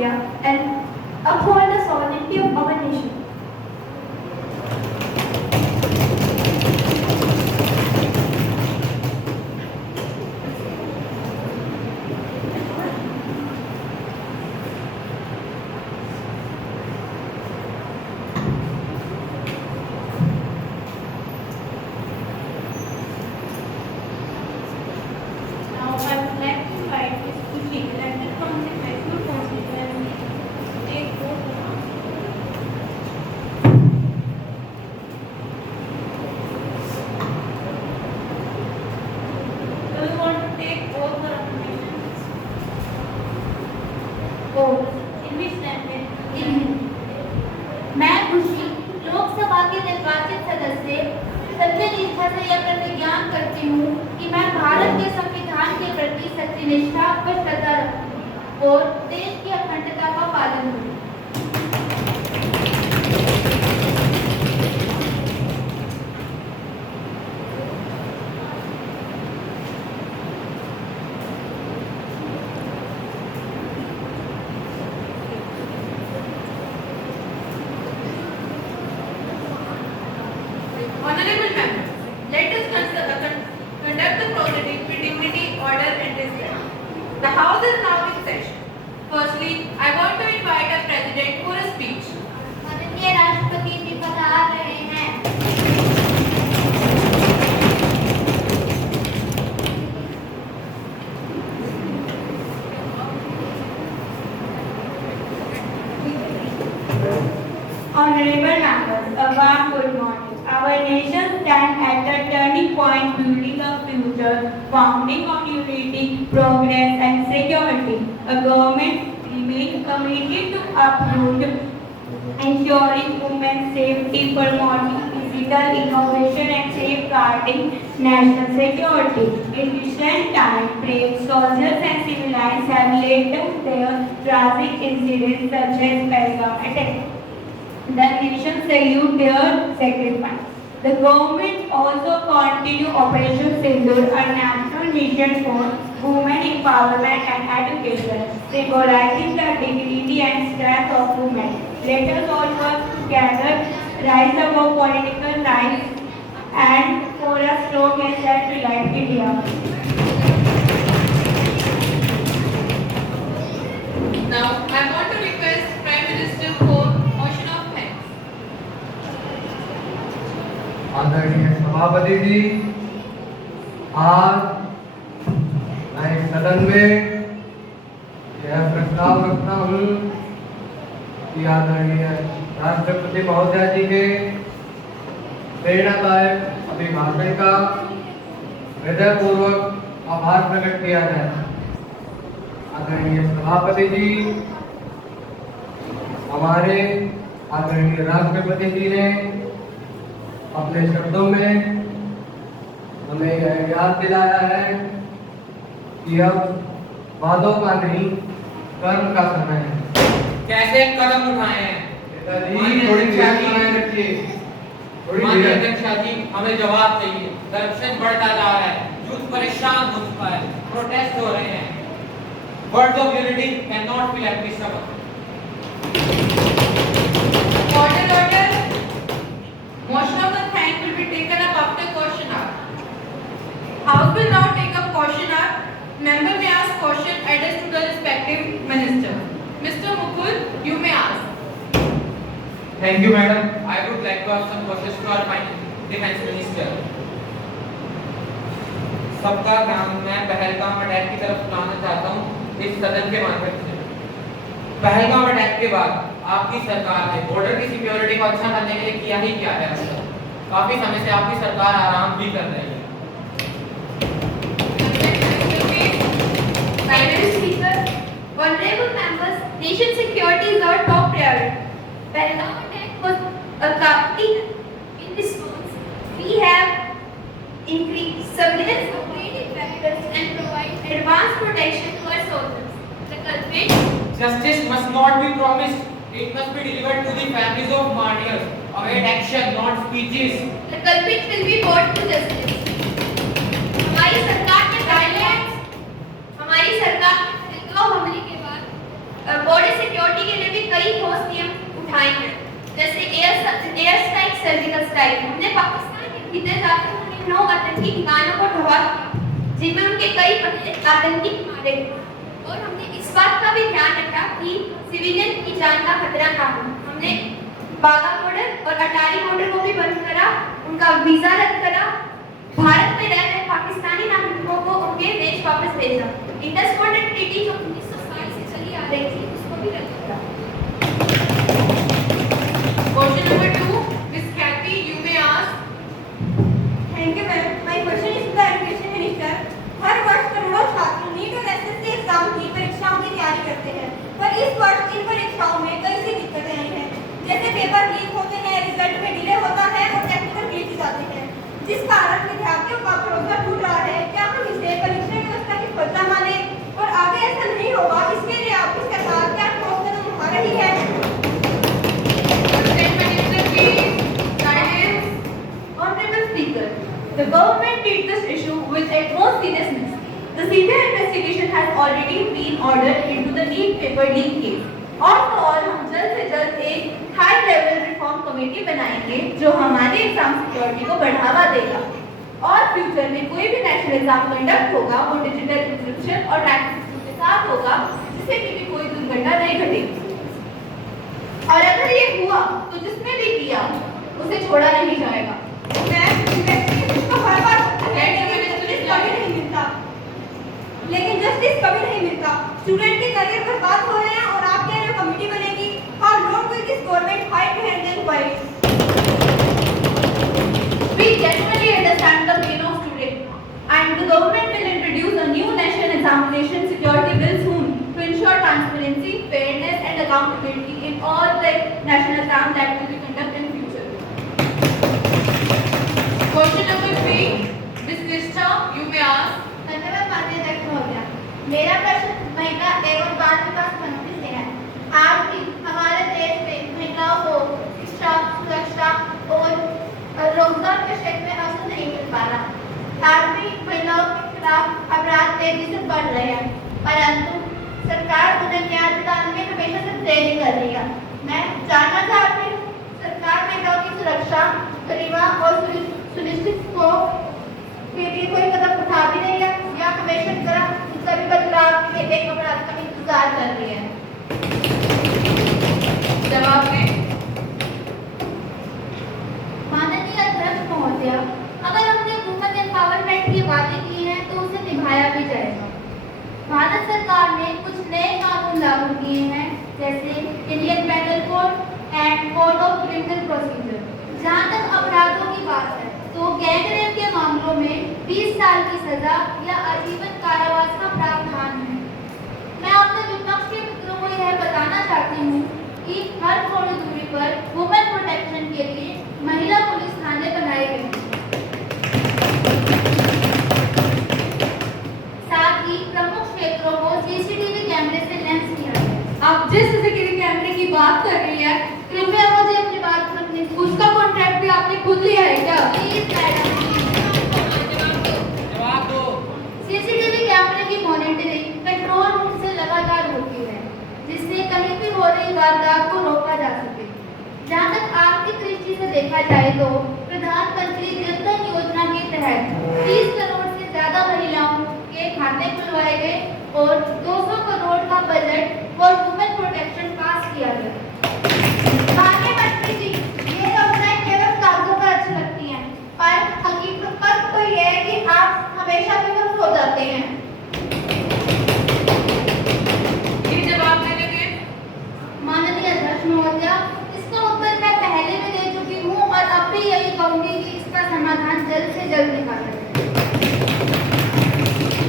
India and uphold the sovereignty of our nation. Now I would like to invite Ms. Kushi, elected from the Mysore constituency, to take oath of office. Do you want to take oath or affirmation? Oath. In which language? मैं खुशी लोकसभा के निर्वाचित सदस्य सत्यनिष्ठा से यह प्रतिज्ञान करती हूँ कि मैं भारत के संविधान के प्रति सत्यनिष्ठा व श्रद्धा रखूंगी और देश की अखंडता का पालन करूंगी। Honorable members, let us conduct the proceedings with dignity, order and respect. The House is now in session. Firstly, I want to invite our President for a speech. माननीय राष्ट्रपति जी पधार रहे हैं। Honorable members, a warm good morning. Our nation stands at the turning point, building a future, founding on unity, progress and security. A government remains committed to uproot, ensuring women's safety, promoting digital innovation and safeguarding national security. In recent times, brave soldiers and civilians have laid down their tragic incidents such as Pahalgam attack. The nation salute their sacrifice. The government also continue Operation Sindoor, a national mission for women empowerment and education, symbolizing the dignity and strength of women. Let us all work together, rise above political lines, and for a strong and self-reliant India. Now, I want to request Prime Minister for motion of thanks. आदरणीय सभापति जी, आज मैं इस सदन में यह प्रस्ताव रखता हूँ कि आदरणीय राष्ट्रपति महोदय जी के प्रेरणादायक अभिभाषण का हृदयपूर्वक आभार प्रकट किया जाए। आदरणीय सभापति जी, हमारे आदरणीय राष्ट्रपति जी ने अपने शब्दों में हमें यह याद दिलाया है कि अब वादों का नहीं, कर्म का समय है। कैसे कदम उठाए हैं? नेताजी, थोड़ी धैर्य बनाए रखिए, थोड़ी माननीय धीरज। अध्यक्ष जी, हमें जवाब चाहिए। करप्शन बढ़ता जा रहा है, यूथ परेशान हो चुका है, प्रोटेस्ट हो रहे हैं। Words of unity can not be left stomach. Order. Motion of the thank will be taken up after question hour. House will now take up question hour. Member may ask question addressed to the respective minister. Mr. Mukul, you may ask. Thank you, madam. I would like to ask some questions to our defense minister. सबका ध्यान मैं Pahalgam attack की तरफ लाना चाहता हूँ इस सदन के माध्यम से। पहलगाम अटैक के बाद आपकी सरकार ने बॉर्डर की सिक्योरिटी को अच्छा करने के लिए किया ही क्या है? काफी समय से आपकी सरकार आराम भी कर रही है। Madam Speaker, honorable members, nation security is our top priority. Pahalgam attack was a captive. In response, we have increased surveillance, upgraded weapons, and provide advanced protection to our soldiers. The culprit. Justice must not be promised; it must be delivered to the families of martyrs. Await action, not speeches. The culprit will be brought to justice. हमारी सरकार ने पहलगाम हमले के बाद border security ठिकानों को ढहा जिनमें उनके कई आतंकी मारे गए। और हमने इस बात का भी ध्यान रखा कि सिविलियन की जान का खतरा ना हो। हमने बाघा बॉर्डर और अटारी बॉर्डर को भी बंद करा, उनका वीजा रद्द करा, भारत में रह रहे पाकिस्तानी नागरिकों को उनके देश वापस भेजा। इंडस वाटर ट्रीटी जो 1960 से चली आ रही थी उसको भी रद्द करा। Question number 2, Miss Kathy, you may ask. Thank you, ma'am. My question is to the Education Minister. हर वर्ष करोड़ों छात्र नीट और एसएससी एग्जाम की परीक्षाओं की तैयारी करते हैं, पर इस वर्ष इन परीक्षाओं में कई सी दिक्कतें आई हैं, जैसे पेपर लीक होते हैं, रिजल्ट में डिले होता है और टेक्निकल ग्लिच जाते हैं, जिस कारण विद्यार्थियों का भरोसा टूट रहा है। क्या हम इसे परीक्षा व्यवस्था की फलता माने और आगे ऐसा नहीं होगा, इसके लिए आपकी सरकार क्या ठोस कदम उठा रही है? State Minister, please. Silence. Honorable Speaker, the government takes this issue with utmost seriousness. The CBI investigation has already been ordered into the NEET paper leak case. और तो और हम जल्द से जल्द एक हाई लेवल रिफॉर्म कमेटी बनाएंगे जो हमारे एग्जाम सिक्योरिटी को बढ़ावा देगा और फ्यूचर में कोई भी नेशनल एग्जाम कंडक्ट होगा वो डिजिटल इंस्क्रिप्शन और रैंक सिस्टम के साथ होगा, जिससे कि कोई दुर्घटना नहीं घटेगी। और अगर ये हुआ तो जिसने भी किया उसे छोड़ा नहीं जाएगा। मैम, इन्वेस्टिगेशन तो हर बार होता है, लेकिन जस्टिस कभी नहीं मिलता। स्टूडेंट के करियर बर्बाद हो रहे हैं और आप कह रहे हो कमेटी बनेगी। How long will this government hide behind the inquiries? We genuinely understand the pain of students, and the government will introduce a new national examination security bill soon to ensure transparency, fairness, and accountability in all the national exams that will be conducted in future. Question number 3, Miss Nishtha, you may ask. धन्यवाद माननीय अध्यक्ष महोदय। मेरा प्रश्न महिला एवं बाल विकास मंत्री से है। आज भी हमारे देश में महिलाओं को शिक्षा, सुरक्षा और रोजगार के क्षेत्र में अवसर नहीं मिल पा रहा। आज भी महिलाओं के खिलाफ अपराध तेजी से बढ़ रहे हैं, परंतु सरकार उन्हें न्याय दिलाने में हमेशा से देरी कर रही है। मैं जानना चाहती हूँ, सरकार महिलाओं की सुरक्षा, गरिमा और सुनिश्चित को के लिए कोई कदम उठा भी नहीं है या हमेशा की तरह सभी बदलाव के एक अपराध का इंतजार कर रही है? जवाब दें। माननीय अध्यक्ष महोदय, अगर हमने वुमेन एम्पावरमेंट की वादे की हैं तो उसे निभाया भी जाएगा। भारत सरकार ने कुछ नए कानून लागू किए हैं, जैसे Indian penal code and code of criminal procedure. जहाँ तक अपराधों की बात है तो गैंग रेप के मामलों में 20 साल की सजा या आजीवन कारावास का प्रावधान है। मैं अपने विपक्ष के मित्रों को यह बताना चाहती हूँ कि हर थोड़ी दूरी पर वुमेन प्रोटेक्शन के लिए महिला पुलिस थाने बनाए गए हैं। साथ ही प्रमुख क्षेत्रों को सीसीटीवी कैमरे से लैंस किया गया। आप जिस सीसीटीवी कैमरे की बात कर रही है, कृपया मुझे अपनी बात सुनने दीजिए। उसका कॉन्ट्रैक्ट भी आपने खुद लिया है क्या? प्लीज मैडम, जवाब दो। सीसीटीवी कैमरे की मॉनिटरिंग कंट्रोल रूम से लगातार होती है, जिससे कहीं भी हो रही वारदात को रोका जा सके। जहाँ तक आर्थिक दृष्टि से देखा जाए तो प्रधानमंत्री जनधन योजना के तहत 30 करोड़ से ज्यादा महिलाओं के खाते खुलवाए गए और 200 करोड़ का बजट फॉर वुमेन प्रोटेक्शन पास किया गया। माननीय मंत्री जी, ये योजनाएं केवल कागजों पर अच्छी लगती हैं, पर हकीकत तो ये है कि आप हमेशा विफल हो जाते हैं। ये जवाब देने के। माननीय अध्यक्ष महोदय, इसका उत्तर मैं पहले भी दे चुकी हूँ और अब भी यही कहूंगी कि इसका समाधान जल्द से जल्द निकाला जाए।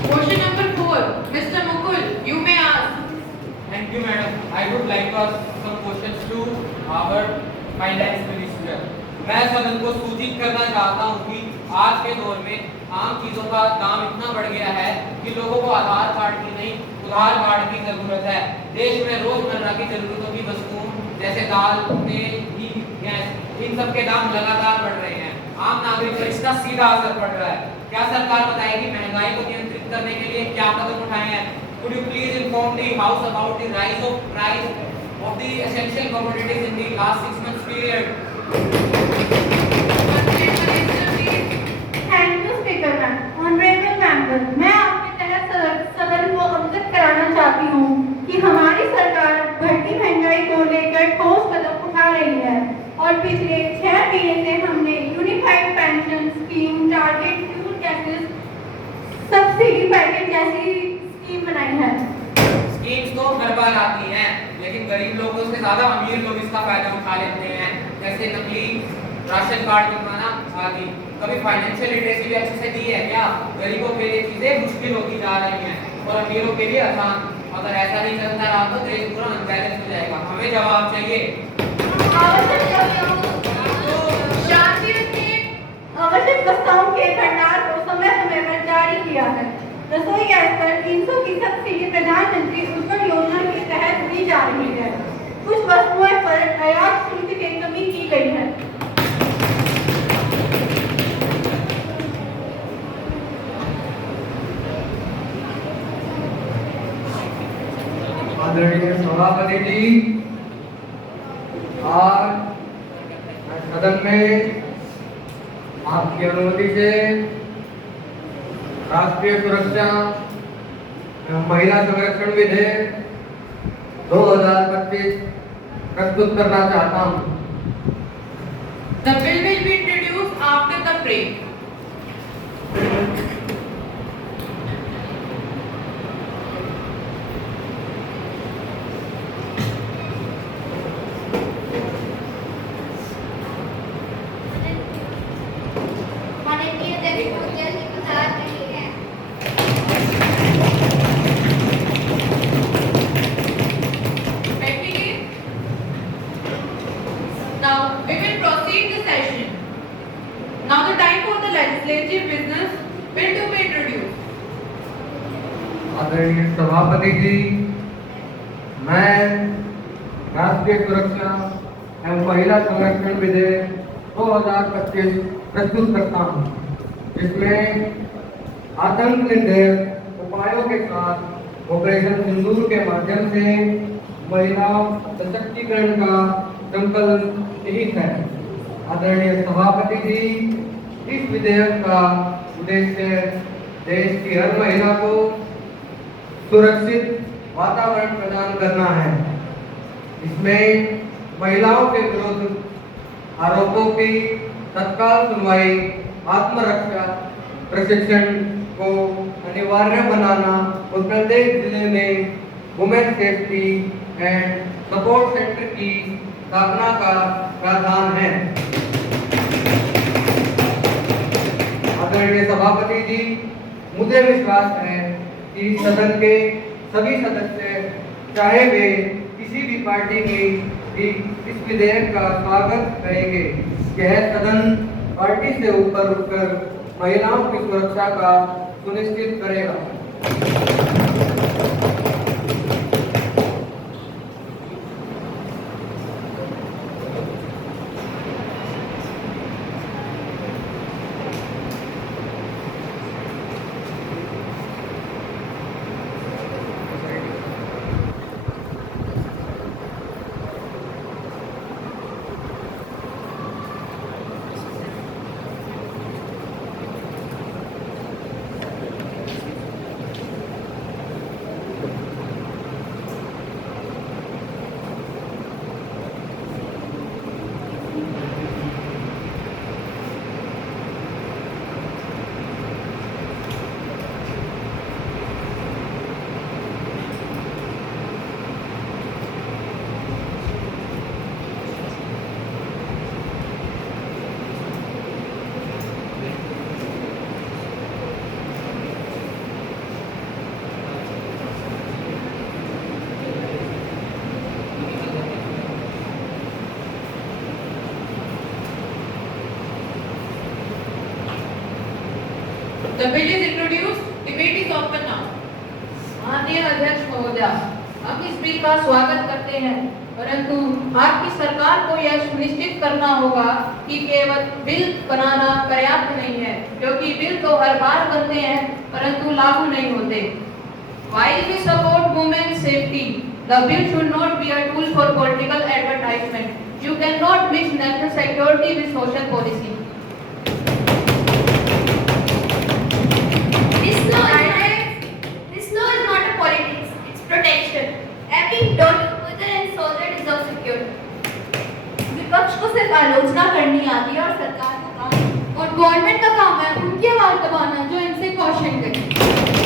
Question number 4, Mr. Mukul, you may ask. Thank you, madam. I would like to ask some questions to our finance minister. मैं सदन को सूचित करना चाहता हूँ कि आज के दौर में आम चीजों का दाम इतना बढ़ गया है कि लोगों को आधार कार्ड की नहीं उधार कार्ड की जरूरत है। देश में रोजमर्रा की जरूरतों की वस्तुओं जैसे दाल, तेल, घी, गैस, इन सब के दाम लगातार बढ़ रहे हैं। आम नागरिक पर इसका सीधा असर पड़ रहा है। क्या सरकार बताएगी महंगाई को नियंत्रित करने के लिए क्या कदम उठाए हैं? Could you please inform the House about the rise of price of the essential commodities in the last 6 months period? Thank you speaker ma'am. Subsidy package जैसी स्कीम बनाई है। स्कीम्स तो हर बार आती हैं, लेकिन गरीब लोगों से ज्यादा अमीर लोग इसका फायदा उठा लेते हैं, जैसे नकली राशन कार्ड बनवाना आदि। कभी फाइनेंशियल लिटरेसी भी अच्छे से दी है क्या? गरीबों के लिए चीजें मुश्किल होती जा रही हैं और अमीरों के लिए आसान। अगर ऐसा नहीं चलता रहा तो देश पूरा अनबैलेंस हो जाएगा। हमें जवाब चाहिए। शांति रखिए। आवश्यक प्रस्तावों के भंडार को समय समय पर जारी किया है। रसोई गैस पर 300 की सब्सिडी प्रधानमंत्री उज्ज्वला योजना के तहत दी जा रही है। कुछ वस्तुओं पर आयात शुल्क में कमी की गई है। आदरणीय सभापति जी, आज सदन में आपकी अनुमति से राष्ट्रीय सुरक्षा एवं महिला संरक्षण विधेयक 2025 प्रस्तुत करना चाहता हूँ। The bill will be introduced after the break. माननीय अध्यक्ष महोदय जी बता रहे हैं। बैठिए। Now we will proceed the session. Now the time for the legislative business bill to be introduced. आदरणीय सभापति जी, मैं राष्ट्रीय सुरक्षा एवं महिला संरक्षण विधेयक 2025 प्रस्तुत करता हूँ, जिसमें आतंक निर्देश उपायों के साथ ऑपरेशन सिंदूर के माध्यम से महिलाओं सशक्तिकरण का संकल्प निहित है। आदरणीय सभापति जी, इस विधेयक का उद्देश्य देश की हर महिला को सुरक्षित वातावरण प्रदान करना है। इसमें महिलाओं के विरुद्ध आरोपों की तत्काल सुनवाई, आत्मरक्षा प्रशिक्षण को अनिवार्य बनाना और प्रत्येक जिले में women safety and support centre की स्थापना का प्रावधान है। आदरणीय सभापति जी, मुझे विश्वास है कि सदन के सभी सदस्य, चाहे वे किसी भी पार्टी की भी, इस विधेयक का स्वागत करेंगे। यह सदन पार्टी से ऊपर उठकर महिलाओं की सुरक्षा का सुनिश्चित करेगा। The bill is introduced. Debate is open now. माननीय अध्यक्ष महोदय, हम इस बिल का स्वागत करते हैं, परंतु आपकी सरकार को यह सुनिश्चित करना होगा कि केवल बिल बनाना पर्याप्त नहीं है, क्योंकि बिल तो हर बार बनते हैं परंतु लागू नहीं होते। While we support women's safety, the bill should not be a tool for political advertisement. You cannot mix national security with social policy. This law is not a politics, it's protection. Every daughter, mother and soldier deserve security. विपक्ष को सिर्फ आलोचना करनी आती है और सरकार का काम और गवर्नमेंट का काम है उनकी आवाज दबाना जो इनसे क्वेश्चन करे।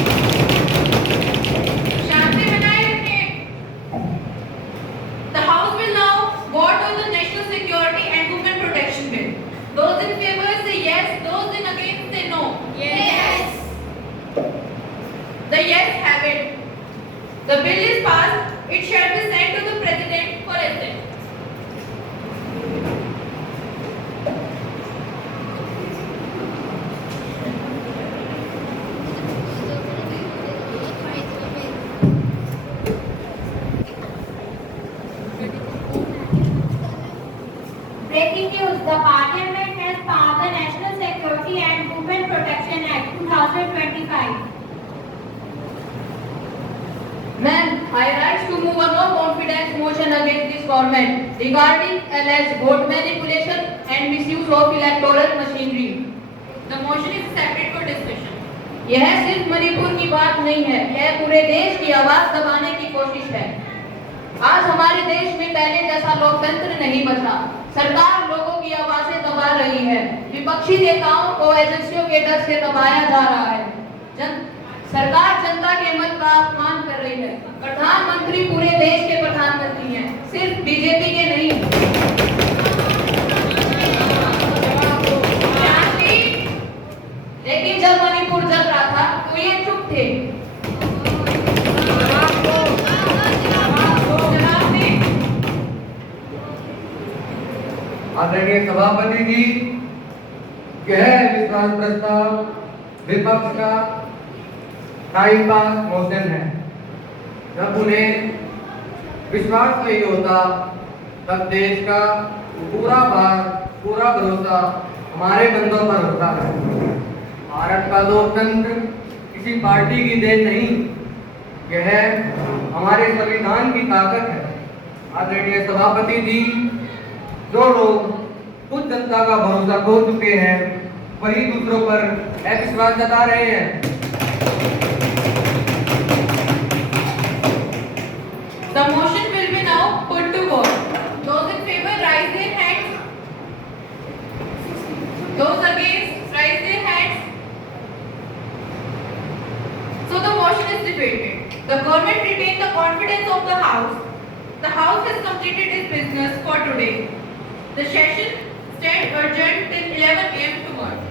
The Parliament has passed the National Security and Women Protection Act 2025. Ma'am, I rise to move a no confidence motion against this government regarding alleged vote manipulation and misuse of electoral machinery. The motion is accepted for discussion. यह सिर्फ मणिपुर की बात नहीं है, यह पूरे देश की आवाज दबाने की कोशिश है। आज हमारे देश में पहले जैसा लोकतंत्र नहीं बचा। सरकार लोगों की आवाजें दबा रही है। विपक्षी नेताओं को एजेंसियों के डर से दबाया जा रहा है। सरकार जनता के मत का अपमान कर रही है। प्रधानमंत्री पूरे देश के प्रधानमंत्री हैं, सिर्फ बीजेपी के नहीं। लेकिन जब मणिपुर जल रहा था तो ये चुप थे। आदरणीय सभापति जी, यह विश्वास प्रस्ताव विपक्ष का टाइम पास मोशन है। जब उन्हें विश्वास नहीं होता तब देश का पूरा भार, पूरा भरोसा हमारे बंदों पर होता है। भारत का लोकतंत्र किसी पार्टी की देन नहीं, यह हमारे संविधान की ताकत है। आदरणीय सभापति जी, जो लोग खुद जनता का भरोसा खो चुके हैं वही दूसरों पर अविश्वास जता रहे हैं। The motion will be now put to vote. Those in favor raise their hands. Those against raise their hands. So the motion is defeated. The government retained the confidence of the House. The House has completed its business for today. The session stands adjourned till 11 AM tomorrow.